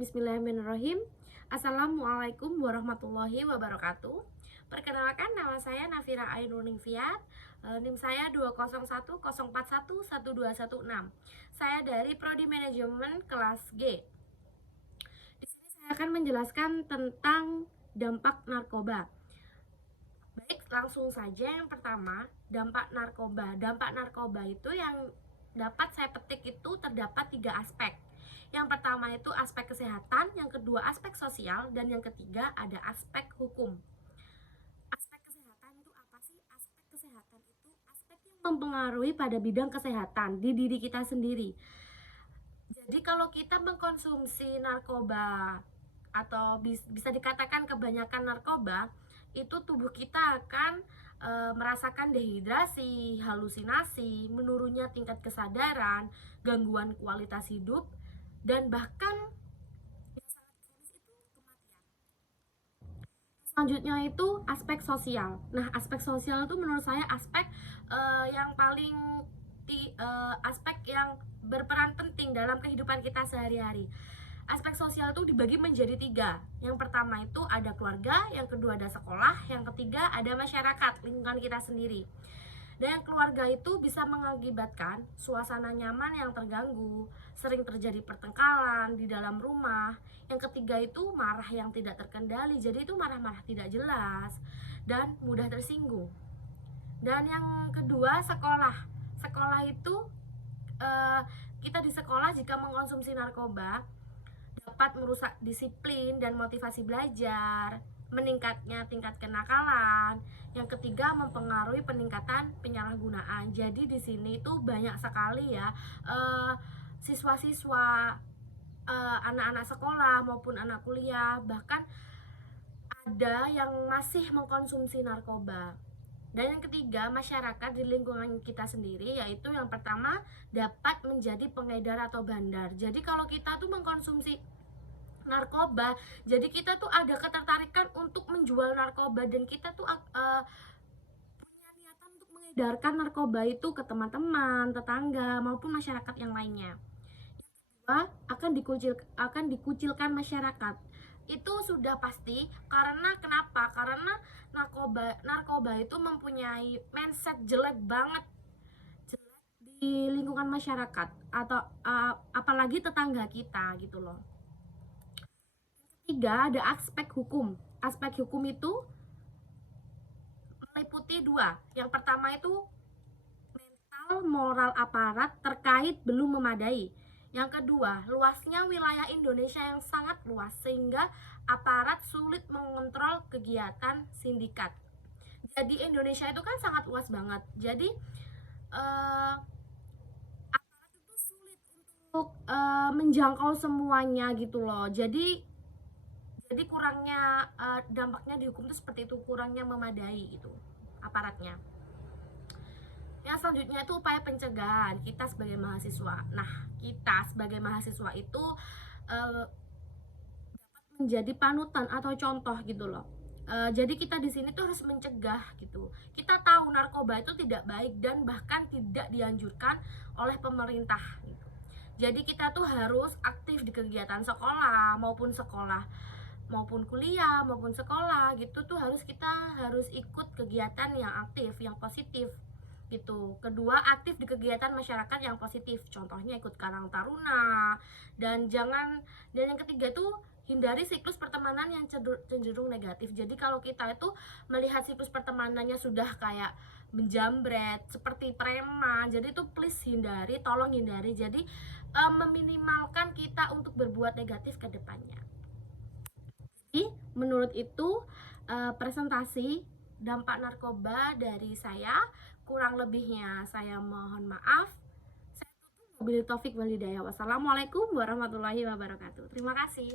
Bismillahirrahmanirrahim. Assalamualaikum warahmatullahi wabarakatuh. Perkenalkan, nama saya Nafira Ainurning Fiat. NIM saya 20104112116. Saya dari Prodi Manajemen kelas G. Di sini saya akan menjelaskan tentang dampak narkoba. Baik, langsung saja. Yang pertama, dampak narkoba. Dampak narkoba itu yang dapat saya petik itu terdapat 3 aspek. Yang pertama itu aspek kesehatan, yang kedua aspek sosial, dan yang ketiga ada aspek hukum. Aspek kesehatan itu apa sih? Aspek kesehatan itu aspek yang mempengaruhi pada bidang kesehatan di diri kita sendiri. Jadi kalau kita mengkonsumsi narkoba atau bisa dikatakan kebanyakan narkoba, itu tubuh kita akan merasakan dehidrasi, halusinasi, menurunnya tingkat kesadaran, gangguan kualitas hidup, dan bahkan yang sangat kronis itu kematian. Selanjutnya itu aspek sosial. Nah, aspek sosial itu menurut saya aspek yang paling aspek yang berperan penting dalam kehidupan kita sehari-hari. Aspek sosial itu dibagi menjadi 3. Yang pertama itu ada keluarga, yang kedua ada sekolah, yang ketiga ada masyarakat, lingkungan kita sendiri. Dan keluarga itu bisa mengakibatkan suasana nyaman yang terganggu, sering terjadi pertengkaran di dalam rumah. Yang ketiga itu marah yang tidak terkendali, jadi itu marah-marah tidak jelas dan mudah tersinggung. Dan yang kedua sekolah. Sekolah itu kita di sekolah jika mengkonsumsi narkoba dapat merusak disiplin dan motivasi belajar, meningkatnya tingkat kenakalan. Yang ketiga mempengaruhi peningkatan penyalahgunaan. Jadi di sini itu banyak sekali ya siswa-siswa, anak-anak sekolah maupun anak kuliah, bahkan ada yang masih mengkonsumsi narkoba. Dan yang ketiga, masyarakat di lingkungan kita sendiri, yaitu yang pertama dapat menjadi pengedar atau bandar. Jadi kalau kita tuh mengkonsumsi narkoba, jadi kita tuh ada ketertarikan untuk menjual narkoba, dan kita tuh punya niatan untuk mengedarkan narkoba itu ke teman-teman, tetangga maupun masyarakat yang lainnya. Yang kedua, akan dikucilkan masyarakat. Itu sudah pasti. Karena kenapa? Karena narkoba itu mempunyai mindset jelek banget, jelek di lingkungan masyarakat atau apalagi tetangga kita gitu loh. Ketiga, ada aspek hukum. Aspek hukum itu meliputi 2. Yang pertama itu mental moral aparat terkait belum memadai. Yang kedua, luasnya wilayah Indonesia yang sangat luas sehingga aparat sulit mengontrol kegiatan sindikat. Jadi Indonesia itu kan sangat luas banget. Jadi aparat itu sulit untuk menjangkau semuanya gitu loh. Jadi kurangnya dampaknya di hukum itu seperti itu, kurangnya memadai gitu aparatnya. Yang selanjutnya itu upaya pencegahan kita sebagai mahasiswa. Nah, kita sebagai mahasiswa itu dapat menjadi panutan atau contoh gitu loh. Jadi kita di sini tuh harus mencegah gitu. Kita tahu narkoba itu tidak baik dan bahkan tidak dianjurkan oleh pemerintah gitu. Jadi kita tuh harus aktif di kegiatan sekolah maupun kuliah maupun sekolah gitu tuh kita harus ikut kegiatan yang aktif, yang positif gitu. Kedua, aktif di kegiatan masyarakat yang positif, contohnya ikut Karang Taruna. Dan yang ketiga tuh hindari siklus pertemanan yang cenderung negatif. Jadi kalau kita itu melihat siklus pertemanannya sudah kayak menjambret seperti preman, jadi itu please hindari, tolong hindari. Jadi meminimalkan kita untuk berbuat negatif ke depannya. Jadi menurut itu presentasi dampak narkoba dari saya. Kurang lebihnya saya mohon maaf. Saya tutup. Wabillahi taufik wal hidayah. Wassalamualaikum warahmatullahi wabarakatuh. Terima kasih.